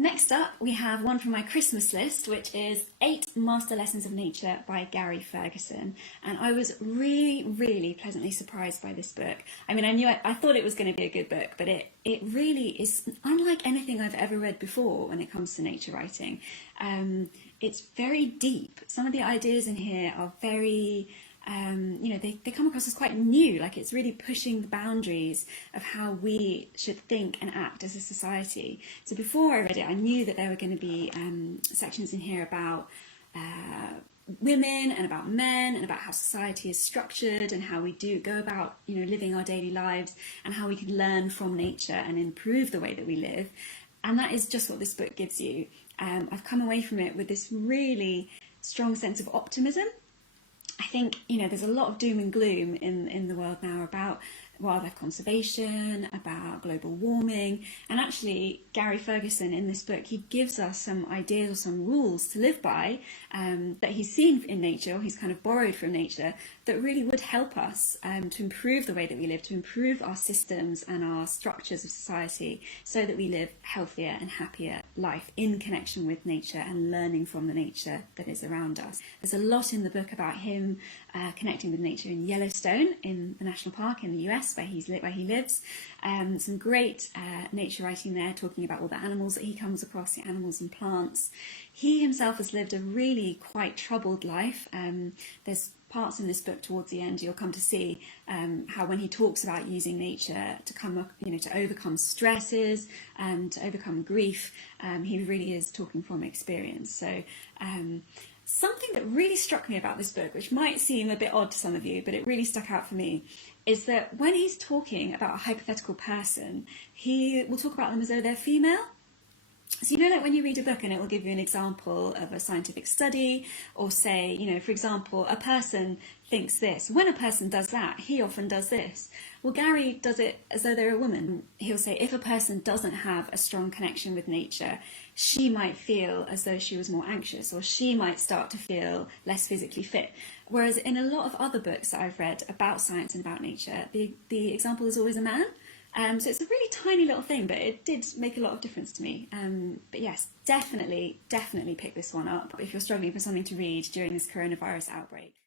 Next up, we have one from my Christmas list, which is 8 Master Lessons of Nature by Gary Ferguson. And I was really pleasantly surprised by this book. I mean, I thought it was going to be a good book, but it really is unlike anything I've ever read before when it comes to nature writing. It's very deep. Some of the ideas in here are very... they come across as quite new, like it's really pushing the boundaries of how we should think and act as a society. So before I read it, I knew that there were going to be sections in here about women and about men and about how society is structured and how we do go about living our daily lives and how we can learn from nature and improve the way that we live. And that is just what this book gives you. I've come away from it with this really strong sense of optimism. I think, there's a lot of doom and gloom in the world now about wildlife conservation, about global warming, and actually Gary Ferguson in this book, he gives us some ideas or some rules to live by that he's seen in nature, or he's kind of borrowed from nature, that really would help us to improve the way that we live, to improve our systems and our structures of society so that we live healthier and happier life in connection with nature and learning from the nature that is around us. There's a lot in the book about him connecting with nature in Yellowstone in the national park in the US where he lives. Some great nature writing there, talking about all the animals that he comes across, the animals and plants. He himself has lived a really quite troubled life. There's parts in this book towards the end you'll come to see how when he talks about using nature to to overcome stresses and to overcome grief, he really is talking from experience. So something that really struck me about this book, which might seem a bit odd to some of you, but it really stuck out for me, is that when he's talking about a hypothetical person, he will talk about them as though they're female. So like when you read a book and it will give you an example of a scientific study, or say, for example, a person thinks this. When a person does that, he often does this. Well, Gary does it as though they're a woman. He'll say if a person doesn't have a strong connection with nature, she might feel as though she was more anxious, or she might start to feel less physically fit. Whereas in a lot of other books that I've read about science and about nature, the example is always a man. So it's a really tiny little thing, but it did make a lot of difference to me. But yes, definitely pick this one up if you're struggling for something to read during this coronavirus outbreak.